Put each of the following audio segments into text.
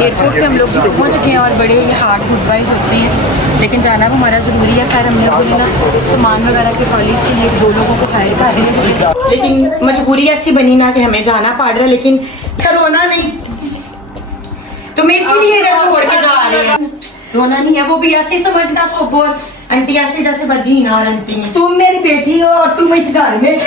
Airport पे हम लोग पहुंच चुके हैं और बड़े हार्ड गुड बाइज होते हैं, लेकिन जाना वो हमारा ज़रूरी है। खैर हमने अपने ना सामान वगैरह के पॉलिस के लिए 2 लोगों को हायर कर रहे हैं, लेकिन मजबूरी ऐसी बनी ना कि हमें जाना पड़ रहा है। लेकिन अच्छा रोना नहीं, तुम इसीलिए इधर छोड़ के जा रहे हैं। रोना नहीं है, वो भी ऐसे समझना सोबो आंटी ऐसे जैसे बजी ना आंटी में। तुम मेरी बेटी हो और तुम इस घर में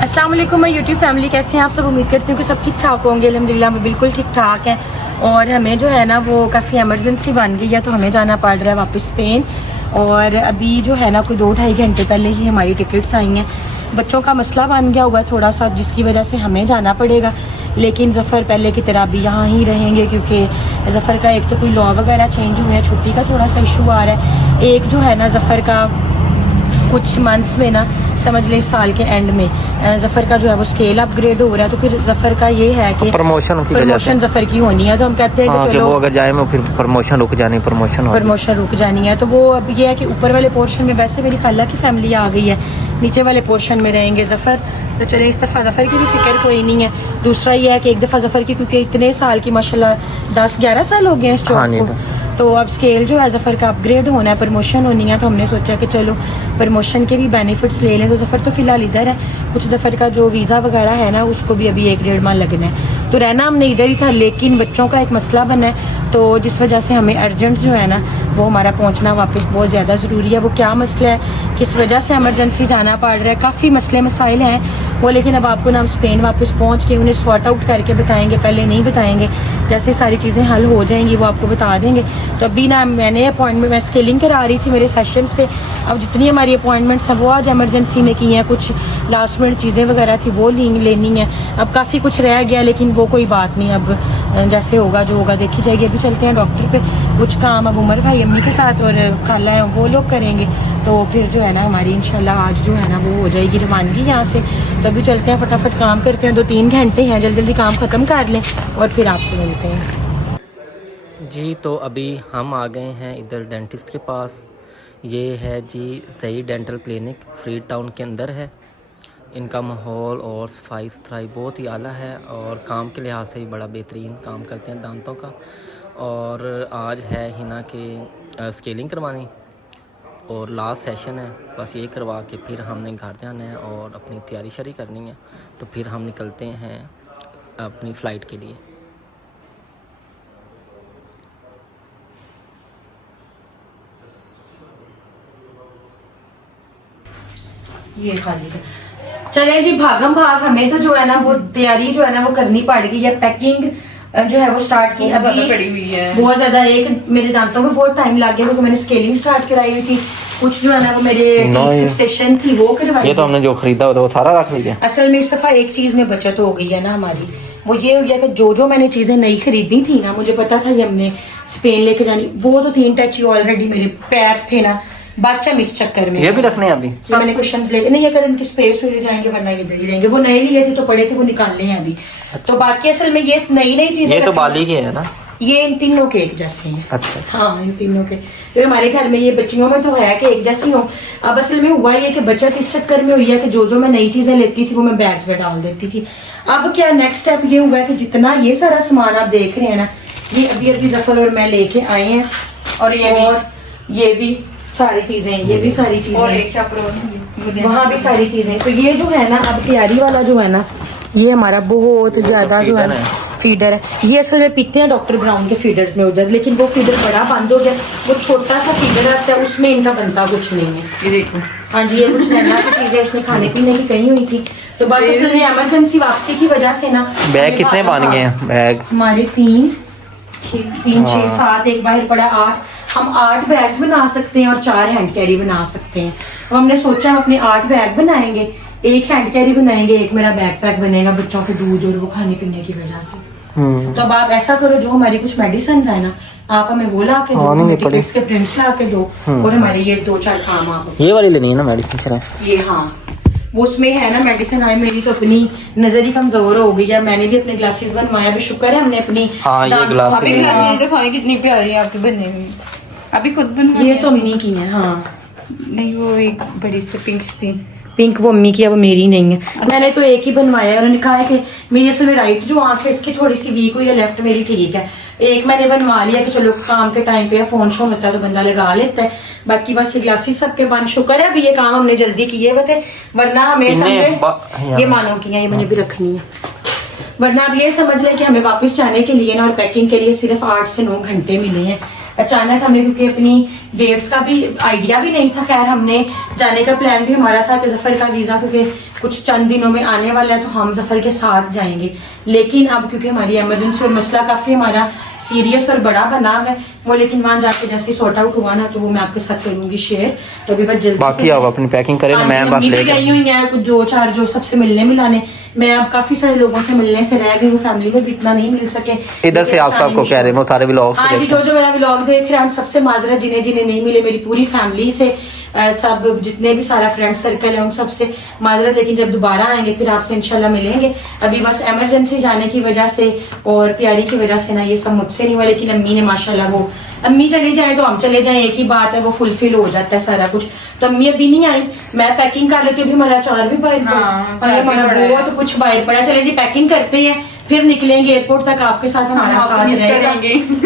अस्सलाम वालेकुम माय यूट्यूब फैमिली, कैसे हैं आप सब? उम्मीद करती हूँ कि सब ठीक ठाक होंगे। अल्हम्दुलिल्लाह मैं बिल्कुल ठीक ठाक हैं। और हमें जो है ना वो काफ़ी एमरजेंसी बन गई है, तो हमें जाना पड़ रहा है वापस स्पेन। और अभी जो है ना कोई 2-2.5 घंटे पहले ही हमारी टिकट्स आई हैं। बच्चों का मसला बन गया हुआ है थोड़ा सा, जिसकी वजह से हमें जाना पड़ेगा। लेकिन ज़फ़र पहले की तरह अभी यहाँ ही रहेंगे, क्योंकि ज़फ़र का एक तो कोई लॉ वगैरह चेंज हुए हैं, छुट्टी का थोड़ा सा इशू आ रहा है। एक जो है ना ज़फ़र का कुछ मंथ्स में ना समझ लें साल के एंड में ज़फ़र का जो है वो स्केल अपग्रेड हो रहा है, तो फिर ज़फ़र का ये है कि प्रमोशन ज़फ़र की होनी है। तो हम कहते हैं कि चलो वो अगर जाए में फिर प्रमोशन रुक जानी है। तो वो अब ये है कि ऊपर वाले पोर्शन में वैसे मेरी खाला की फैमिली आ गई है, नीचे वाले पोर्शन में रहेंगे ज़फ़र। तो चले इस दफ़ा ज़फ़र की भी फिक्र कोई नहीं है। दूसरा ये है कि एक दफ़ा ज़फ़र की, क्योंकि इतने साल की माशाल्लाह 10-11 साल हो गए हैं इस जॉब को, तो अब स्केल जो है ज़फ़र का अपग्रेड होना है, प्रमोशन होनी है। तो हमने सोचा कि चलो प्रमोशन के भी बेनिफिट्स ले लें। तो ज़फ़र तो फ़िलहाल इधर है, कुछ ज़फ़र का जो वीज़ा वगैरह है ना उसको भी अभी 1-1.5 माह लगना है। तो रहना हमने इधर ही था, लेकिन बच्चों का एक मसला बना है, तो जिस वजह से हमें अर्जेंट जो है ना वो हमारा पहुंचना वापस बहुत ज़्यादा ज़रूरी है। वो क्या मसला है, किस वजह से एमरजेंसी जाना पड़ रहा है, काफ़ी मसले मसाइल हैं वो, लेकिन अब आपको ना हम स्पेन वापस पहुंच के उन्हें सॉर्ट आउट करके बताएंगे, पहले नहीं बताएंगे। जैसे सारी चीज़ें हल हो जाएंगी वो आपको बता देंगे। तो अभी ना मैंने अपॉइंटमेंट, मैं स्केलिंग करा रही थी, मेरे सेशंस थे। अब जितनी हमारी अपॉइंटमेंट्स हैं वो आज एमरजेंसी में की हैं, कुछ लास्ट मिनट चीज़ें वगैरह थी वो लेनी है। अब काफ़ी कुछ रह गया, लेकिन वो कोई बात नहीं, अब जैसे होगा जो होगा देखी जाएगी। अभी चलते हैं डॉक्टर पे, कुछ काम अब उमर भाई अम्मी के साथ और खाला है वो लोग करेंगे। तो फिर जो है ना हमारी इंशाल्लाह आज जो है ना वो हो जाएगी रवानगी यहाँ से। तो अभी चलते हैं, फटाफट काम करते हैं, 2-3 घंटे हैं, जल्दी जल्दी काम ख़त्म कर लें और फिर आपसे मिलते हैं जी। तो अभी हम आ गए हैं इधर डेंटिस्ट के पास। ये है जी सही डेंटल क्लिनिक, फ्री टाउन के अंदर है। इनका माहौल और सफाई सुथराई बहुत ही आला है, और काम के लिहाज से भी बड़ा बेहतरीन काम करते हैं दांतों का। और आज है हिना के स्केलिंग करवानी और लास्ट सेशन है, बस ये करवा के फिर हमने घर जाना है और अपनी तैयारी शरी करनी है। तो फिर हम निकलते हैं अपनी फ़्लाइट के लिए। ये खाली है। चले जी भागम भाग, हमें तो जो है ना वो तैयारी जो है ना वो करनी पड़ गई है। पैकिंग जो है वो स्टार्ट की अभी पड़ी हुई है बहुत ज्यादा। एक मेरे दांतों में बहुत टाइम लग गया, क्योंकि मैंने स्केलिंग स्टार्ट कराई हुई थी। कुछ जो है ना वो मेरे फिक्सेशन थी वो करवाई। ये तो हमने जो खरीदा वो सारा रख लिया। असल में इस दफा एक चीज में बचत हो गई है ना हमारी, वो ये हो गया कि जो मैंने चीजें नई खरीदी थी ना, मुझे पता था ये हमने स्पेन लेके जानी, वो तो 3 टच ऑलरेडी मेरे पैक थे ना, बादशाह मिस चक्कर में ये भी रखने हैं अभी। तो मैंने कुशन्स लेके नहीं, अगर इनकी स्पेस हो जाएंगे वरना ये इधर ही रहेंगे। वो नए लिए थे तो पड़े थे, वो निकालने हैं अभी। तो बाकी असल में ये नई चीजें, ये तो बाली के है ना, ये इन तीनों के एक जैसे हैं। अच्छा। हाँ इन तीनों के, तो हमारे घर में ये बच्चियों में तो है कि एक जैसी हो। अब असल में हुआ ये कि बचत इस चक्कर में हुई है कि जो मैं नई चीजें लेती थी वो मैं बैग्स में डाल देती थी। अब क्या नेक्स्ट स्टेप ये हुआ है कि जितना ये सारा सामान आप देख रहे हैं ना, ये अभी ज़फ़र और मैं लेके आए हैं, और ये भी सारी चीजें, ये भी सारी चीजें, वहाँ भी सारी चीजें। तो ये जो है ना अब तैयारी वाला जो है ना, ये हमारा बहुत ज्यादा जो है ना फीडर है। ये असल में पीते हैं डॉक्टर ब्राउन के फीडर्स में उधर, लेकिन वो फीडर बड़ा बंद हो गया। वो छोटा सा फीडर आता है, उसमें इनका बनता कुछ नहीं है। ये देखो, हाँ जी, ये कुछ नैना की चीजें उसमें खाने पीने की कहीं हुई थी। तो बस असल में इमरजेंसी वापसी की वजह से ना बैग कितने बन गए हैं? बैग हमारे 3, 6, 7, एक बाहर पड़ा 8। हम 8 बैग्स बना सकते हैं और 4 हैंड कैरी बना सकते हैं। अब हमने सोचा हम अपने 8 बैग बनाएंगे, 1 हैंड कैरी बनाएंगे, 1 मेरा बैकपैक बनेगा बच्चों के दूध और वो खाने पीने की वजह से। तो अब आप ऐसा करो, जो हमारी कुछ मेडिसिन है ना आप हमें वो ला के दो, हमें टिकट्स के प्रिंट्स ला के दो, और हमारे ये 2-4 काम आप ये वाली लेनी है ना मेडिसिन। ये हाँ वो उसमें है ना मेडिसिन। आई मेरी तो अपनी नजर ही कमजोर हो गई है, मैंने भी अपने ग्लासेस बनवाया, भी शुक्र है हमने अपनी। हाँ ये ग्लास देखो कितनी प्यारी है आपकी बनने में, अभी खुद बनवाई। ये तो मिनी की है। हाँ नहीं वो एक बड़ी सी पिंक थी। पिंक वो अम्मी की है, वो मेरी नहीं है। मैंने तो एक ही बनवाया है। उन्होंने कहा है कि मेरी असल में राइट जो आंख है इसकी थोड़ी सी वीक हुई है, लेफ्ट मेरी ठीक है। एक मैंने बनवा लिया कि चलो काम के टाइम पे फोन शो होता है तो बंदा लगा लेता है। बाकी बस ये ग्लासेस सबके बन, शुक्र है अभी ये काम हमने जल्दी किए हुए थे, वरना हमें समझे ये मानो की है, ये मैंने भी रखनी है, वरना अब ये समझ लें कि हमें वापस जाने के लिए ना और पैकिंग के लिए सिर्फ 8 से 9 घंटे मिले हैं। अचानक हमने, क्योंकि अपनी डेट्स का भी आइडिया भी नहीं था, खैर हमने जाने का प्लान भी हमारा था कि जफर का वीजा क्योंकि कुछ चंद दिनों में आने वाला है तो हम जफर के साथ जाएंगे। लेकिन अब क्योंकि हमारी इमरजेंसी और मसला काफी हमारा सीरियस और बड़ा बना हुआ है वो, लेकिन वहाँ जाके जैसे सॉर्ट आउट हुआ ना तो वो मैं आपके साथ करूंगी शेयर। तो अभी बस जल्दी बाकी आप अपनी पैकिंग करें ना, मैं बस लेके गई हुई है कुछ 2-4 जो सबसे मिलने मिलाने। मैं अब काफी सारे लोगों से मिलने से रह गई हूँ, फैमिली में भी इतना नहीं मिल सके। इधर से आप सबको कह रहे हैं वो सारे व्लॉग्स हाँ जी, जो मेरा व्लॉग देख रहे हैं उन सबसे माजरा, जिन्हें जिन्हें नहीं मिले मेरी पूरी फैमिली से, सब जितने भी सारा फ्रेंड सर्कल है उन सबसे माजरत। लेकिन जब दोबारा आएंगे फिर आपसे इंशाल्लाह मिलेंगे। अभी बस इमरजेंसी जाने की वजह से और तैयारी की वजह से ना ये सब मुझसे नहीं हुआ। लेकिन अम्मी ने माशाल्लाह, वो अम्मी चली जाए तो हम चले जाए, एक ही बात है, वो फुलफिल हो जाता है सारा कुछ। तो अम्मी अभी नहीं आई, मैं पैकिंग कर लेती हूँ। अभी हमारा अचार भी बाहर पड़ा, हमारा बहुत कुछ बाहर पड़ा। चले जी पैकिंग करते हैं, फिर निकलेंगे एयरपोर्ट तक, आपके साथ हमारा साथ रहेगा।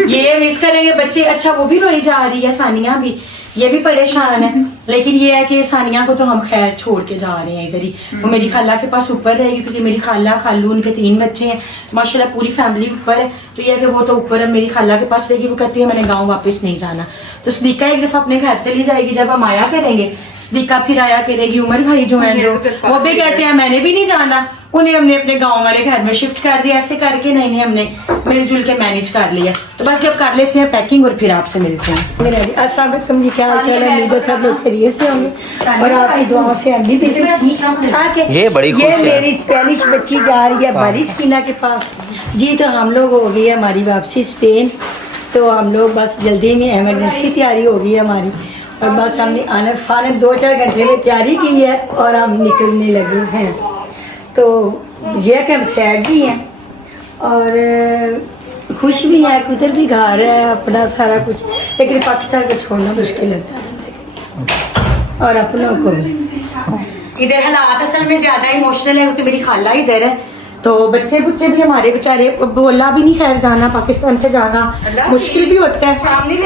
ये मिस करेंगे बच्चे। अच्छा वो भी रोई जा रही है, सानिया भी, ये भी परेशान है। लेकिन ये है कि सानिया को तो हम खैर छोड़ के जा रहे हैं इधर ही, वो मेरी खाला के पास ऊपर रहेगी क्योंकि मेरी खाला खालू उनके 3 बच्चे हैं माशाल्लाह, पूरी फैमिली ऊपर है। तो ये है कि वो तो ऊपर है, मेरी खाला के पास रहेगी। वो कहती है मैंने गाँव वापस नहीं जाना। तो सदीका एक दफा अपने घर चली जाएगी, जब हम आया करेंगे सदीका फिर आया करेगी। उमर भाई जो है जो वो भी कहते हैं मैंने भी नहीं जाना, उन्हें हमने अपने गांव वाले घर में शिफ्ट कर दिया। ऐसे करके नहीं हमने मिलजुल के मैनेज कर लिया। तो बस जब कर लेते हैं पैकिंग और फिर आपसे मिलते हैं। अस्सलाम वालेकुम जी, क्या हाल चाल है? उम्मीद है सब लोग खैरियत से होंगे और आपकी दुआओं से हम भी बिल्कुल ठीक ठाक है। ये बड़ी खुश ये है। मेरी स्पेनिश बच्ची जा रही है बारिस्किना के पास जी। तो हम लोग हो गई है हमारी वापसी स्पेन। तो हम लोग बस जल्दी में इमरजेंसी तैयारी हो गई है हमारी, और बस हमने आनर फानर 2-4 घंटे में तैयारी की है और हम निकलने लगे हैं। तो ये कि हम सैड भी हैं और खुश भी हैं, उधर भी घर है अपना सारा कुछ, लेकिन पाकिस्तान को छोड़ना मुश्किल होता है और अपनों को भी। इधर हालात असल में ज्यादा इमोशनल है क्योंकि मेरी खाला इधर है, तो बच्चे बुच्चे भी हमारे बेचारे, बोला भी नहीं खैर जाना पाकिस्तान से जाना मुश्किल भी होता है।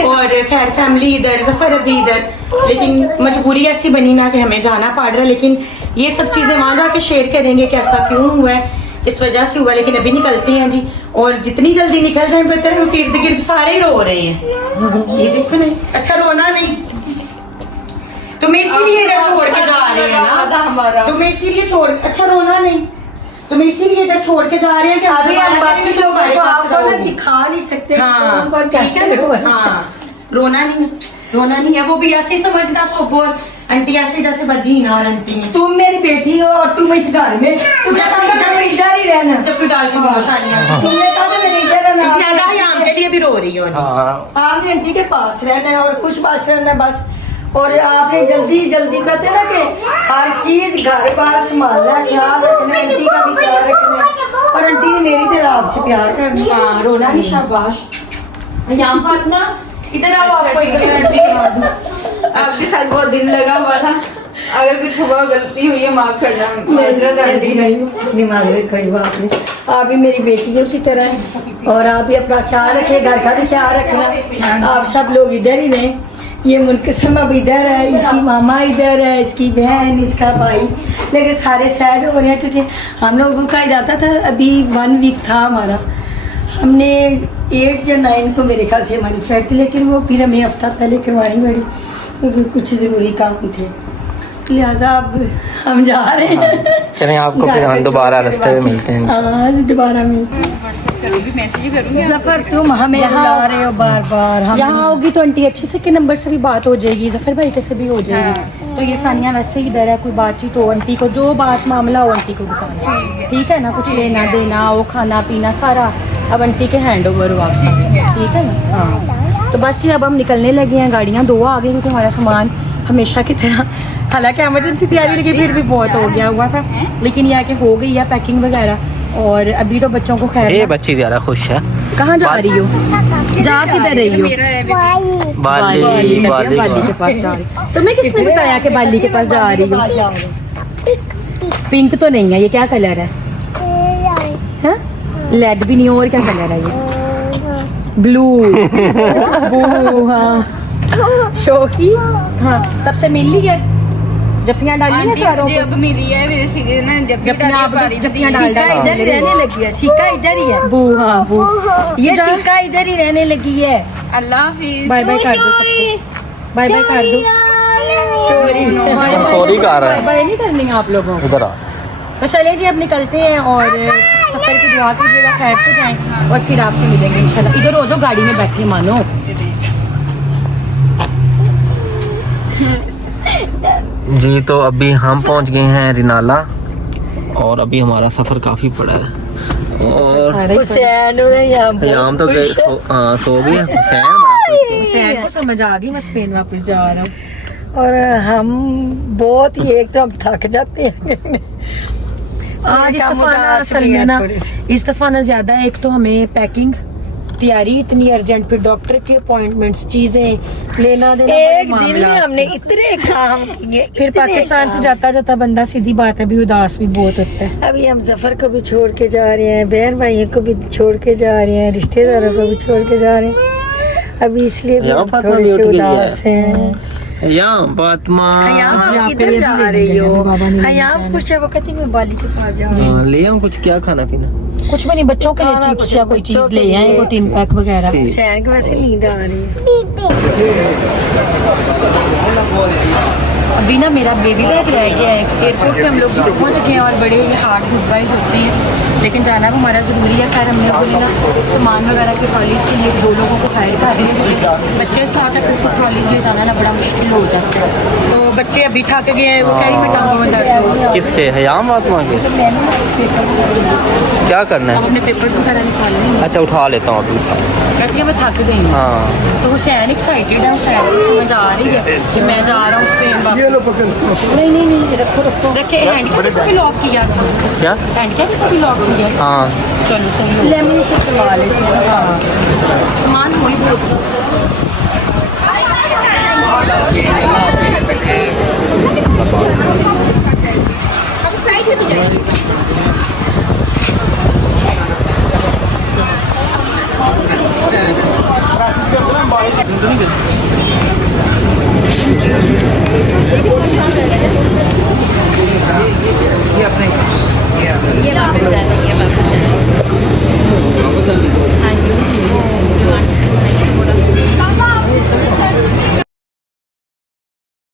और खैर फैमिली इधर, जफर अभी इधर, लेकिन मजबूरी ऐसी बनी ना कि हमें जाना पड़ रहा है। लेकिन ये सब चीजें वहां जाके शेयर करेंगे कि ऐसा क्यों हुआ है, इस वजह से हुआ। लेकिन अभी निकलते हैं जी, और जितनी जल्दी निकल जाए बेहतर है क्योंकि इर्द गिर्द सारे रो रहे हैं। ये देखो नहीं, अच्छा रोना नहीं, तुम्हें इसीलिए इधर छोड़ के जा रहे हैं ना, तुम्हें इसीलिए छोड़, अच्छा रोना नहीं, तुम्हें इसीलिए इधर छोड़ के जा रहे हैं कि अभी हम बाकी लोगों को आपको ना दिखा नहीं सकते। हाँ, कौन कैसे रो रहा है। हाँ, रोना नहीं है, रोना नहीं है। वो भी ऐसे समझना सोपोर आंटी ऐसे जैसे बजी ना, और आंटी ने तुम मेरी बेटी हो और तुम इस घर में, तुझे कहा था मेरे इधर ही रहना, जब कुछ डाल के परेशानियां, तुमने कहा था मेरे इधर रहना, इसलिए आधा ही आम के लिए भी रो रही हो। आपने आंटी के पास रहना है और खुश बाश रहना है बस। और आपने जल्दी जल्दी कहते हैं ना कि हर चीज घर बार संभालना, ख्याल रखना, आंटी का भी ख्याल रखना है। और आंटी ने मेरी तरह आपसे प्यार करना। हाँ, रोना नहीं, शाबाश। यहाँ फातिमा इधर आओ, आपको आपके साथ बहुत दिन लगा हुआ था, अगर कुछ हुआ गलती हुई है माफ करना। ऐसी नहीं माजरत, कोई बात नहीं। आप भी मेरी बेटियों की तरह हैं और आप भी अपना ख्याल रखें, घर का भी ख्याल रखना। आप सब लोग इधर ही रहें। ये मुनकसम अब इधर है, इसकी मामा इधर है, इसकी बहन, इसका भाई, लेकिन सारे सैड हो रहे हैं क्योंकि हम लोगों का इरादा था, अभी 1 वीक था हमारा, हमने 8 या 9 को मेरे ख्याल से हमारी फ्लाइट थी, लेकिन वो फिर हमें हफ्ता पहले करवानी पड़ी क्योंकि कुछ ज़रूरी काम थे, लिहाजा अब हम जा रहे हैं। चलें आपको फिर हम दोबारा रास्ते में मिलते हैं। हाँ दोबारा मिलते हैं। करूँगी, मैसेज करूँगी। जफर तुम हमें बुला रहे हो बार बार, हम यहाँ आओगी तो आंटी अच्छे से के नंबर से भी बात हो जाएगी, जफर भाई के से भी हो जाएगी। तो ये सानिया वैसे ही इधर है, कोई बातचीत हो आंटी को, जो बात मामला हो आंटी को बताना, ठीक है ना। कुछ लेना देना वो खाना पीना सारा अब आंटी के हैंड ओवर हो आप सब, ठीक है ना। हाँ तो बस ये अब हम निकलने लगे हैं, गाड़ियाँ 2 आ गई क्योंकि हमारा सामान हमेशा की तरह, हालांकि इमरजेंसी तैयारी लेकिन फिर भी बहुत हो गया हुआ था, लेकिन यह कि हो गई है पैकिंग वगैरह। और अभी तो बच्चों को खैर ये बच्ची ज़्यादा खुश है, कहाँ जा रही हो? जा किधर रही हो? मेरा है बाली बाली बाली के पास जा रही। तुम्हें किसने बताया कि बाली के पास जा रही हो? पिंक तो नहीं है, ये क्या कलर है? लेड भी नहीं है, और क्या कलर है ये? ब्लू। हाँ शोकी। हाँ सबसे मिल ली है, जपियां डाली है आंटी सारों मुझे को। अब मिली है मेरे सीधे ना जब भी जपियां आप डाली जपियां डाल सिक्का इधर ही रहने लगी है, सिक्का इधर ही है, बू। हाँ बू। ये सिक्का इधर ही रहने लगी है। अल्लाह हाफिज। बाय बाय कर दो, बाय बाय कर दो। सॉरी कर रहा है। बाय नहीं करनी है आप लोगों को। इधर आ तो चलिए जी अब निकलते हैं और सफर की दुआ कीजिएगा, खैर से जाएं और फिर आपसे मिलेंगे इंशाल्लाह। इधर हो जाओ, गाड़ी में बैठे मानो। जी तो अभी हम पहुंच गए हैं रिनाला और अभी हमारा सफर काफी बड़ा है और हुसैन और हम तो गए सो गए। हुसैन बड़ा खुश है। हुसैन को समझ आ गई, मैं स्पेन वापस जा रहा हूँ। और हम बहुत ही एक तो हम थक जाते हैं। आज इस काम दफा ना उदास असल भी में है ना थोड़ी सी। इस दफा ना ज्यादा, एक तो हमें पैकिंग तैयारी इतनी अर्जेंट, फिर डॉक्टर की अपॉइंटमेंट्स, चीजें लेना देना, बड़े एक दिन में मामलात हमने थे। इतने काम किए, फिर इतने पाकिस्तान से काम। जाता जाता बंदा, सीधी बात है, भी उदास भी बहुत होता है। अभी हम जफर को भी छोड़ के जा रहे हैं, बहन भाइयों को भी छोड़ के जा रहे हैं, रिश्तेदारों को भी छोड़ के जा रहे हैं। अभी इसलिए भी यहाँ हम फातिमा थोड़े भी से उठ गई है। उदास हैं। हयाम फातिमा हयाम आपके आप लिए किधर भी जा ले रही जाएंगे, हो? बाबा ने ले हयाम जाना। कुछ वक्त ही मैं बाली के पास जाऊंगी। हाँ, ले आऊं कुछ, क्या खाना पीना? कुछ भी नहीं, बच्चों के लिए खाना चिप्स कुछ या कोई बच्चों चीज के ले आए, लिए। वो टिन पैक वगैरह। हुसैन को वैसे नींद आ रही है। अभी ना मेरा बेबी बैग रह गया है एयरपोर्ट पे, हम लोग भी पहुंच गए हैं और बड़े हार्ड गुड बाइज होते हैं, लेकिन जाना भी हमारा ज़रूरी है। खैर हमने बोली ना सामान वगैरह के ट्रॉलीज के लिए 2 लोगों को हायर कर रहे हैं, बच्चे साथ है, फिर ट्रॉलीज ले जाना ना बड़ा मुश्किल हो जाता है। तो बच्चे अभी थक गए हैं, वो कह रही मैं टांगों में दर्द हो। किसके? हयाम फातिमा के? क्या करना अब है? अपने पेपर्स वगैरह निकालने हैं। अच्छा उठा लेता हूँ अभी उठा। कहती है मैं थक गई हूँ। हाँ तो हुसैन एक्साइटेड है, हुसैन को समझ आ रही है कि मैं जा रहा हूँ स्पेन वापस। नहीं नहीं नहीं, रखो रखो। रखे हैंड कैरी को भी लॉक किया था, क्या? हैंड कैरी को भी लॉक किया। हाँ चलो सही है। लेमिनेशन करवा लेते हैं सारा। सामान वही बहुत ये वापस जाना है, ये वापस जाना है। हाँ जी।